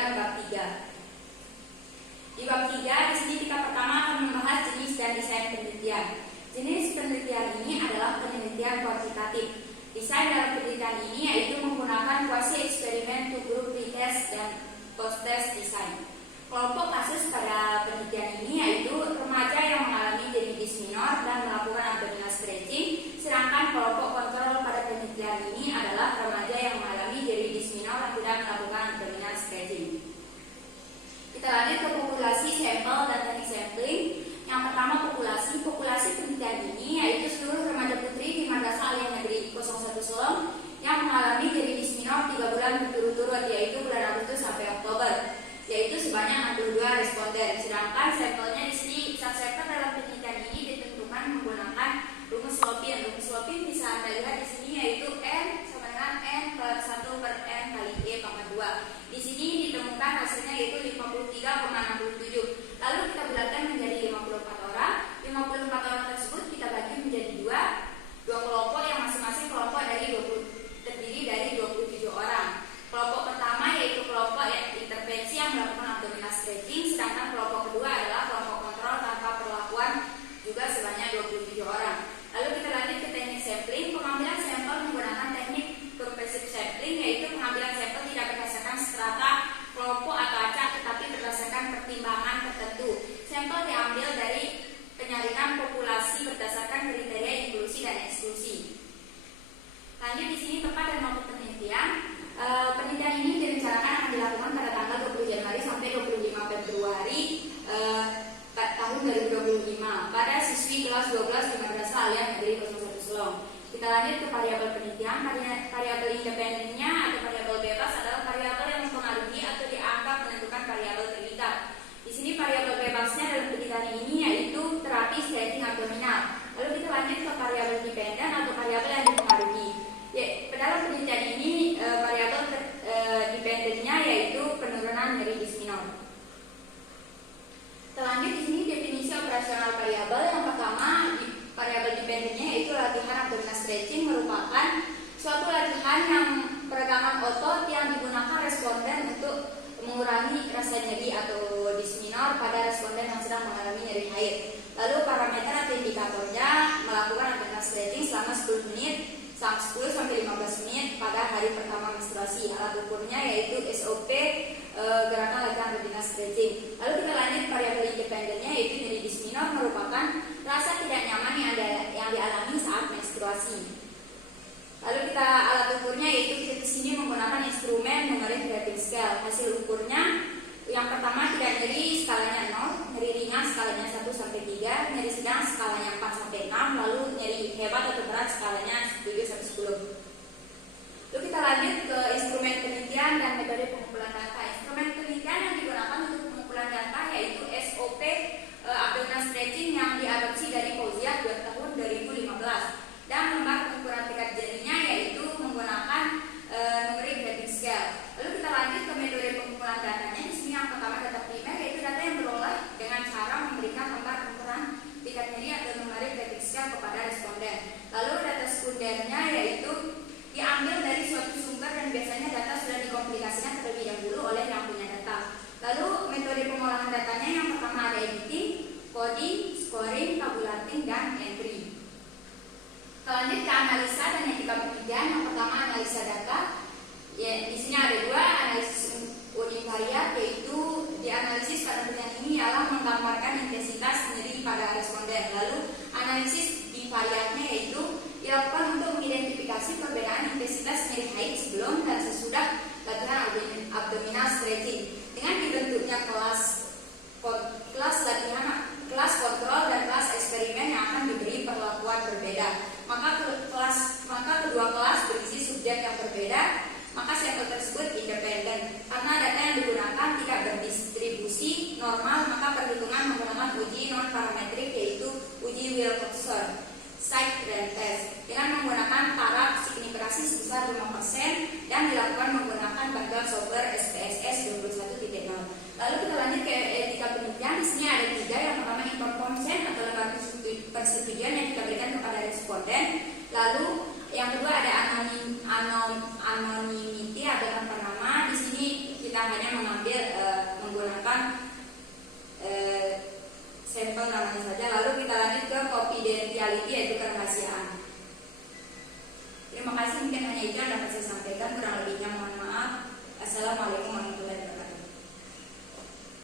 menjalankan bab 3. Di bab 3 di sini kita pertama akan membahas jenis dan desain penelitian. Jenis penelitian ini adalah penelitian kuantitatif. Desain dalam penelitian ini yaitu menggunakan quasi eksperimen to group pretest dan post-test design. Kelompok kasus pada penelitian ini yaitu remaja yang mengalami diabetes minor dan melakukan abdominal stretching, sedangkan kelompok kontrol pada penelitian ini adalah remaja yang mengalami diabetes minor dan tidak melakukan abdominal stretching. Kita lanjut ke populasi, sampel, dan teknik sampling. Yang pertama populasi penelitian ini yaitu seluruh remaja putri di Madrasah Aliyah Negeri 01 Solong yang mengalami diabetes minor 3 bulan berturut-turut, yaitu bulan Agustus sampai Oktober, yaitu sebanyak 62 responden. Sedangkan sampelnya di sini sampel dalam penelitian ini ditentukan menggunakan rumus Slopin. Rumus Slopin bisa Anda lihat di sini yaitu n sama dengan n per 1 per n kali e pangkat 2. Di sini ditemukan hasilnya yaitu 53,67. Lalu kita bulatkan menjadi 54 orang. 54 orang tersebut kita bagi menjadi dua kelompok yang masing-masing kelompok terdiri dari 27 orang. Kelompok pertama yaitu kelompok yang intervensi yang melakukan abdominal stretching, sedangkan kelompok kedua adalah kelompok kontrol tanpa perlakuan juga sebanyak 27 orang. Lalu kita lanjut ke teknik sampling. Pengambilan sampel menggunakan teknik comprehensive sampling, yaitu pengambilan sampel tidak berdasarkan strata, kelompok atau acak, tetapi berdasarkan pertimbangan tertentu. Sampel diambil dari penyaringan populasi berdasarkan kriteria inklusi dan eksklusi. Lanjut di sini tempat dan waktu penelitian. Penelitian ini direncanakan akan dilakukan pada tanggal 20 Januari sampai 25 Februari tahun 2025 pada siswi kelas 12 di Madrasah Aliyah Negeri 01 Solong. Kita lanjut ke variabel penelitian. Variabel independennya atau variabel bebas adalah variabel yang mempengaruhi atau dianggap menentukan variabel terikat. Di sini variabel bebasnya dalam penelitian ini yaitu terapi stretching abdominal. Lalu kita lanjut ke variabel dependen atau variabel yang dipengaruhi. Dalam penelitian ini variabel dependennya yaitu penurunan nyeri disminor. Lanjut di sini definisi operasional variabel. Yang pertama, variabel dependennya yaitu latihan abdominal stretching merupakan suatu latihan yang peregangan otot yang digunakan responden untuk mengurangi rasa nyeri atau disminor pada responden yang sedang mengalami nyeri haid. Lalu parameter atau indikatornya melakukan abdominal stretching selama 10 menit 10 sampai 15 menit pada hari pertama menstruasi. Alat ukurnya yaitu SOP gerakan latihan abdominal stretching. Lalu kita lanjut variabel independennya yaitu nyeri disminor merupakan rasa tidak nyaman yang dialami saat menstruasi. Lalu kita alat ukurnya yaitu kita di sini menggunakan instrumen numeric rating scale. Hasil ukurnya yang pertama tidak nyeri skalanya 0, nyeri ringan skalanya 1 sampai 3, nyeri sedang skalanya 4 sampai 6, lalu nyeri hebat atau berat skalanya 7 sampai 10. Lalu kita lanjut ke instrumen penelitian dan metode pengumpulan data. Instrumen penelitian yang digunakan untuk pengumpulan data yaitu SOP abdominal stretching yang diadopsi dari Fauziah tahun 2015 dan lembar pengukuran tingkat jarinya yaitu menggunakan numeric rating scale. Lalu kita lanjut ke metode pengumpulan datanya. Di sini yang pertama data primer yaitu data yang beroleh dengan cara memberikan lembar pengukuran tingkat nyeri atau numeric rating scale kepada responden. Lalu data sekundernya yaitu diambil dari suatu sumber dan biasanya data sudah dikomplikasikan terlebih dahulu oleh yang punya data. Lalu metode pengolahan datanya yang pertama ada editing, coding, scoring, tabulating, dan entry. Lanjut ke analisa dan etika penelitian. Yang pertama analisa data. Di sini ada dua, analisis univariat yaitu dianalisis pada penelitian ini ialah menggambarkan intensitas nyeri pada responden. Lalu analisis bivariatnya yaitu dilakukan untuk mengidentifikasi perbedaan intensitas nyeri haid sebelum dan sesudah latihan abdominal stretching. Dengan dibentuknya kelas latihan, kelas kontrol dan kelas eksperimen yang akan diberi perlakuan berbeda. Maka kedua kelas berisi subjek yang berbeda, maka sampel tersebut independen. Karena data yang digunakan tidak berdistribusi normal, maka perhitungan menggunakan uji non parametrik yaitu uji Wilcoxon site trend test dengan menggunakan taraf signifikasi sebesar 5% dan dilakukan menggunakan bantuan software SPSS 21.0. Lalu kita lanjut ke etika penelitian. Di sini ada 3. Yang pertama informed consent atau lembar persetujuan yang kita berikan kepada responden. Lalu yang kedua ada anonymity atau tanpa nama. Di sini kita hanya mengambil sampel namanya saja. Lalu kita lanjut ke confidentiality, yaitu kerahasiaan. Terima kasih, mungkin hanya itu yang dapat saya sampaikan, kurang lebihnya mohon maaf. Assalamualaikum warahmatullahi wabarakatuh.